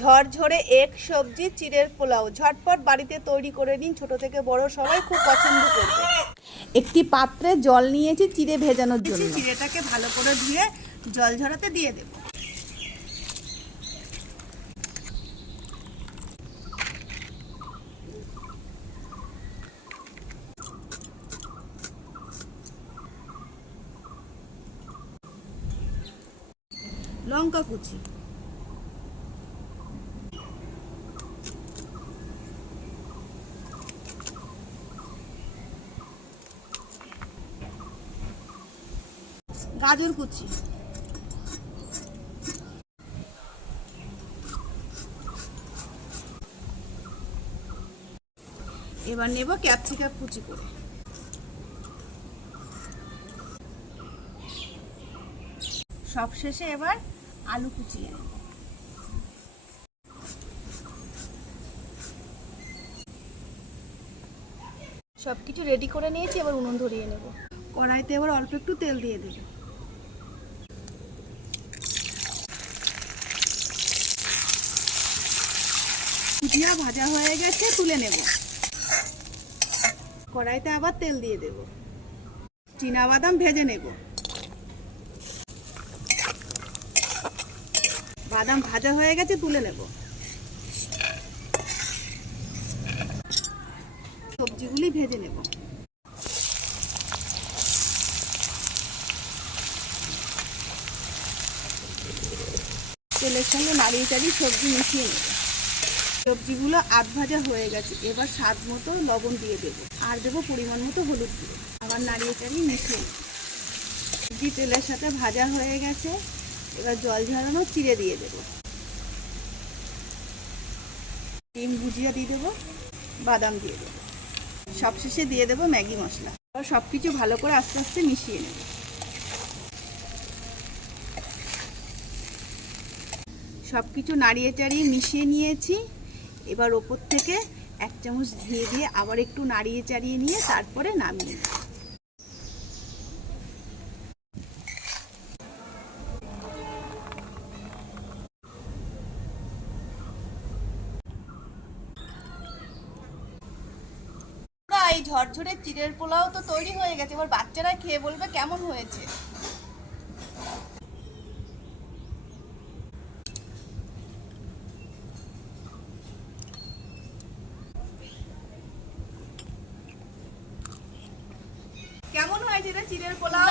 ঝরঝরে এক সবজি চিড়ের পোলাও ঝটপট বাড়িতে তৈরি করে নিন, ছোট থেকে বড় সবাই খুব পছন্দ করবে। একটি পাত্রে জল নিয়েছি চিড়ে ভেজানোর জন্য। চিড়েটাকে ভালো করে ধুয়ে জল ঝরাতে দিয়ে দেব। লঙ্কা কুচি, গাজর কুচি, এবার নেব ক্যাপসিকাম কুচি করে। সবশেষে এবার আলু কুচিয়ে নেব। সবকিছু রেডি করে নিয়েছি, এবার উনুন ধরিয়ে নেব। কড়াইতে এবার অল্প একটু তেল দিয়ে দেব। ভুজিয়া ভাজা হয়ে গেছে, তুলে নেব। কড়াইতে আবার তেল দিয়ে দেব। চীনাবাদাম ভেজে নেব। বাদাম ভাজা হয়ে গেছে, তুলে নেব। সবজিগুলি ভেজে নেব। তেলের সঙ্গে নাড়িয়ে চাড়িয়ে সবজি মিশিয়ে নেব। সবজিগুলো আধ ভাজা হয়ে গেছে, এবার স্বাদ মতো লবণ দিয়ে দেবো, আর দেবো পরিমাণ মতো হলুদ দিয়ে। আবার নাড়িয়ে চাড়িয়ে মিশিয়ে নেব। সবজি তেলের সাথে ভাজা হয়ে গেছে, এবার জল ঝরানো চিড়ে দিয়ে দেবো। ডিম ভুজিয়া দিয়ে দেবো, বাদাম দিয়ে দেবো, সবশেষে দিয়ে দেবো ম্যাগি মশলা। এবার সব কিছু ভালো করে আস্তে আস্তে মিশিয়ে নেব। সব কিছু নাড়িয়ে চাড়িয়ে মিশিয়ে নিয়েছি। এবার ওপর থেকে 1 চামচ ঘি দিয়ে আবার একটু নাড়িয়ে চাড়িয়ে নিয়ে তারপরে নামিয়ে নেব। এই ঝরঝরে চিড়ের পোলাও তো তৈরি হয়ে গেছে, এবার বাচ্চারা খেয়ে বলবে কেমন হয়েছে। কেমন হয়েছে এটা চিড়ের পোলাও?